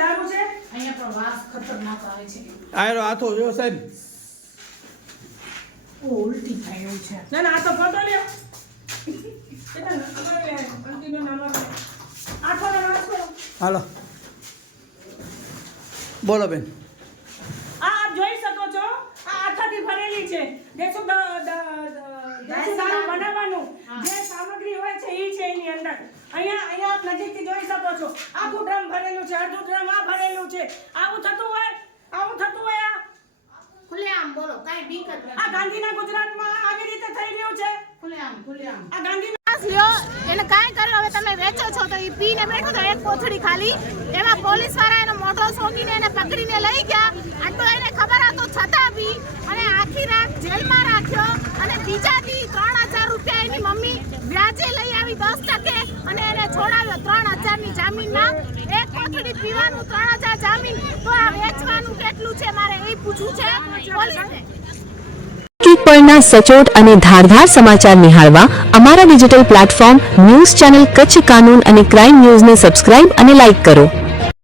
દારૂ છે? અહીંયા પણ વાસ ખતરનાક આવે છે. આયરો હાથો જો સાહેબ. ઓ ઉલટી થાય એવું છે. ના ના આ તો ફોટો લ્યો. હાલો. બોલો બેન. આ આપ જોઈ શકો છો આ આખાથી ભરેલી છે. દેશો બનાવવાનું જે સામગ્રી હોય છે એ છે એની અંદર. અહીંયા અહીંયા આપ નજીકથી જોઈ શકો છો. ડ્રમ ભરેલું છે અડધું ડ્રમ આ ભરેલું છે. આવું થતું હોય આવું થતું હોય આ. ખુલ્લે બોલો કાઈ બીક જ આ ગાંધીના ગુજરાતમાં આવી રીતે થઈ રહ્યું છે? ખુલ્લેઆમ ખુલ્લેઆમ આ ગાંધી લ્યો એને કાંઈ કર્યો હવે તમે વેચો છો તો એ પીને બેઠો તો એક કોથળી ખાલી. એમાં પોલીસવાળા એનો મોઢો સોંગીને એને પકડીને લઈ ગયા. આટલું એને ખબર હતો છતાં બી. અને આખી રાત જેલમાં રાખ્યો. અને બીજા દી ત્રણ હજાર રૂપિયા એની મમ્મી વ્યાજે લઈ આવી દસ ટકે. અને એને છોડાવ્યો ત્રણ હજારની જામીનમાં. કોથળી પીવાનું ત્રણ હજાર જામીન, તો આ વેચવાનું કેટલું છે મારે એ પૂછવું છે? પરના સચોટ અને ધારધાર સમાચાર નિહાળવા અમારા digital platform news channel Kutch કાનૂન અને ક્રાઇમ ન્યૂઝને સબસ્ક્રાઇબ અને લાઇક કરો.